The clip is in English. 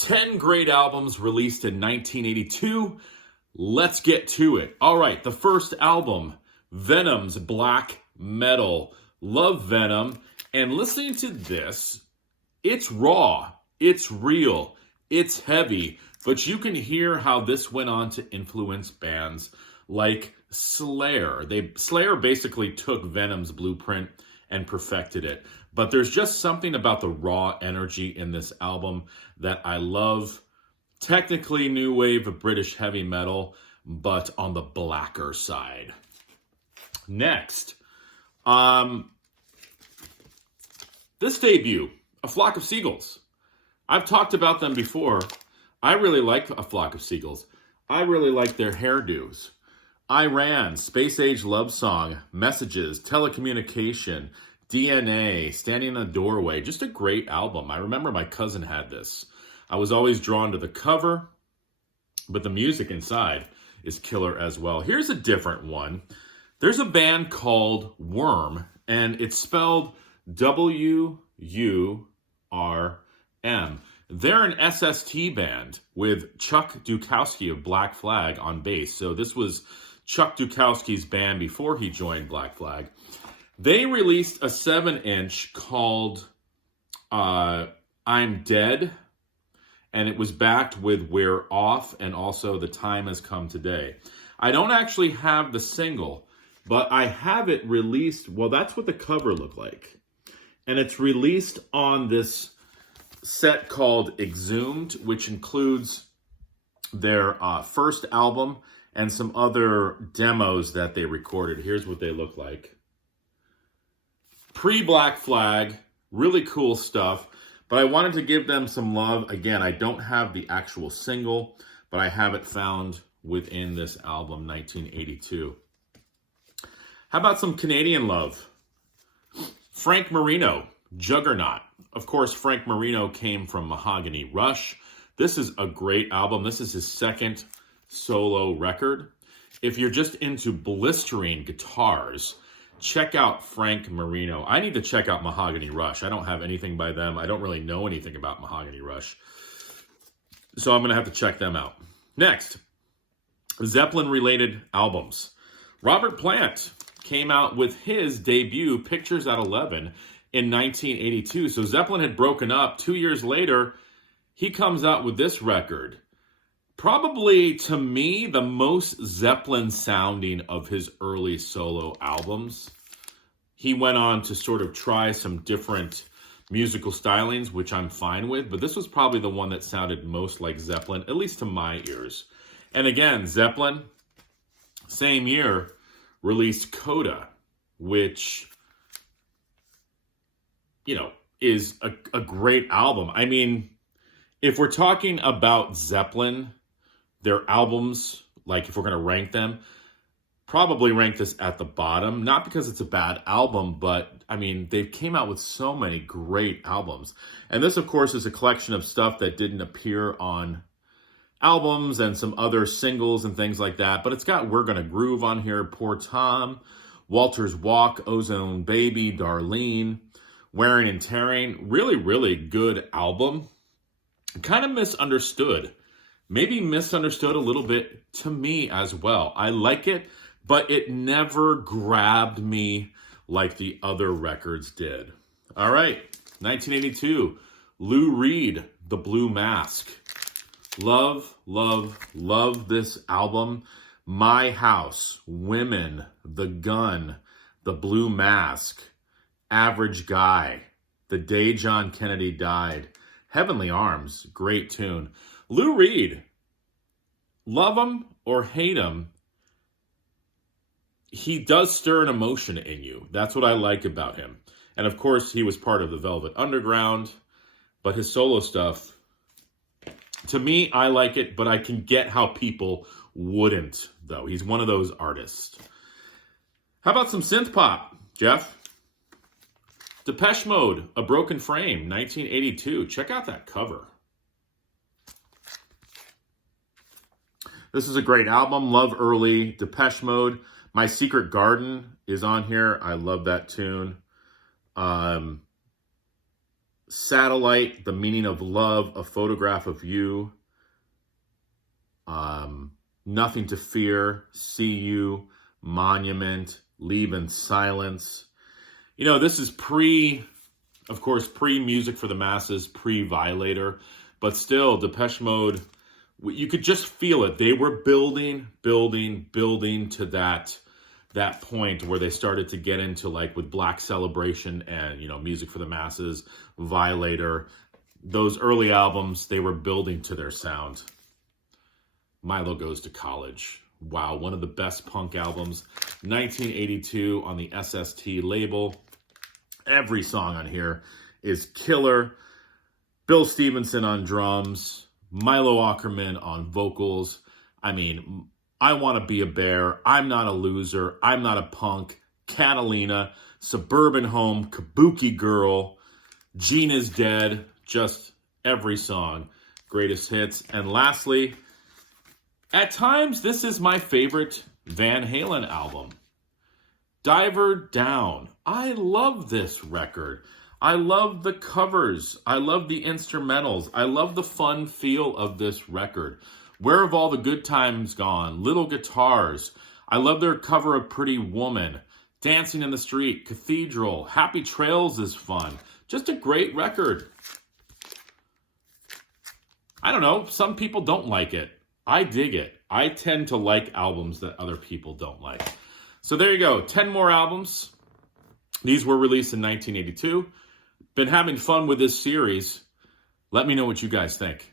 10 great albums released in 1982. Let's get to it. All right, the first album, Venom's Black Metal. Love Venom. And listening to this, it's raw, it's real, it's heavy, but you can hear how this went on to influence bands like Slayer. Slayer basically took Venom's blueprint and perfected it. But there's just something about the raw energy in this album that I love. Technically new wave of British heavy metal, but on the blacker side. Next, this debut, A Flock of Seagulls. I've talked about them before. I really like A Flock of Seagulls. I really like their hairdos. I Ran, Space Age Love Song, Messages, Telecommunication, DNA, Standing in a Doorway. Just a great album. I remember my cousin had this. I was always drawn to the cover, but the music inside is killer as well. Here's a different one. There's a band called Worm, and it's spelled W-U-R-M. They're an SST band with Chuck Dukowski of Black Flag on bass. So this was Chuck Dukowski's band before he joined Black Flag. They released a 7-inch called I'm Dead, and it was backed with We're Off and also The Time Has Come Today. I don't actually have the single, but I have it released. Well, that's what the cover looked like. And it's released on this set called Exhumed, which includes their first album and some other demos that they recorded. Here's what they look like. Pre-Black Flag, really cool stuff, but I wanted to give them some love. Again, I don't have the actual single, but I have it found within this album, 1982. How about some Canadian love? Frank Marino, Juggernaut. Of course, Frank Marino came from Mahogany Rush. This is a great album. This is his second solo record. If you're just into blistering guitars, check out Frank Marino. I need to check out Mahogany Rush. I don't have anything by them. I don't really know anything about Mahogany Rush. So I'm going to have to check them out. Next, Zeppelin-related albums. Robert Plant came out with his debut, Pictures at 11, in 1982. So Zeppelin had broken up. 2 years later, he comes out with this record. Probably, to me, the most Zeppelin sounding of his early solo albums. He went on to sort of try some different musical stylings, which I'm fine with, but this was probably the one that sounded most like Zeppelin, at least to my ears. And again, Zeppelin, same year, released Coda, which, you know, is a great album. I mean, if we're talking about Zeppelin, their albums, like if we're going to rank them, probably rank this at the bottom. Not because it's a bad album, but I mean, they came out with so many great albums. And this, of course, is a collection of stuff that didn't appear on albums and some other singles and things like that. But it's got We're Gonna Groove on here, Poor Tom, Walter's Walk, Ozone Baby, Darlene, Wearing and Tearing. Really, really good album. Kind of misunderstood. Maybe misunderstood a little bit to me as well. I like it, but it never grabbed me like the other records did. All right, 1982, Lou Reed, The Blue Mask. Love, love, love this album. My House, Women, The Gun, The Blue Mask, Average Guy, The Day John Kennedy Died, Heavenly Arms, great tune. Lou Reed, love him or hate him, he does stir an emotion in you. That's what I like about him. And of course, he was part of the Velvet Underground, but his solo stuff, to me, I like it, but I can get how people wouldn't, though. He's one of those artists. How about some synth pop, Jeff? Depeche Mode, A Broken Frame, 1982. Check out that cover. This is a great album. Love early Depeche Mode. My Secret Garden is on here. I love that tune. Satellite, The Meaning of Love, A Photograph of You, Nothing to Fear, See You, Monument, Leave in Silence. You know, this is of course, pre-Music for the Masses, pre-Violator, but still, Depeche Mode, you could just feel it. They were building to that point where they started to get into, like, with Black Celebration and, you know, Music for the Masses, Violator. Those early albums, they were building to their sound. Milo Goes to College. Wow, one of the best punk albums. 1982 on the SST label. Every song on here is killer. Bill Stevenson on drums. Milo Aukerman on vocals. I mean, I Want to Be a Bear, I'm Not a Loser, I'm Not a Punk, Catalina, Suburban Home, Kabuki Girl, Gina's Dead, just every song. Greatest hits. And lastly, at times, this is my favorite Van Halen album. Diver Down. I love this record. I love the covers. I love the instrumentals. I love the fun feel of this record. Where Have All the Good Times Gone? Little Guitars. I love their cover of Pretty Woman. Dancing in the Street. Cathedral. Happy Trails is fun. Just a great record. I don't know. Some people don't like it. I dig it. I tend to like albums that other people don't like. So there you go. 10 more albums. These were released in 1982. Been having fun with this series. Let me know what you guys think.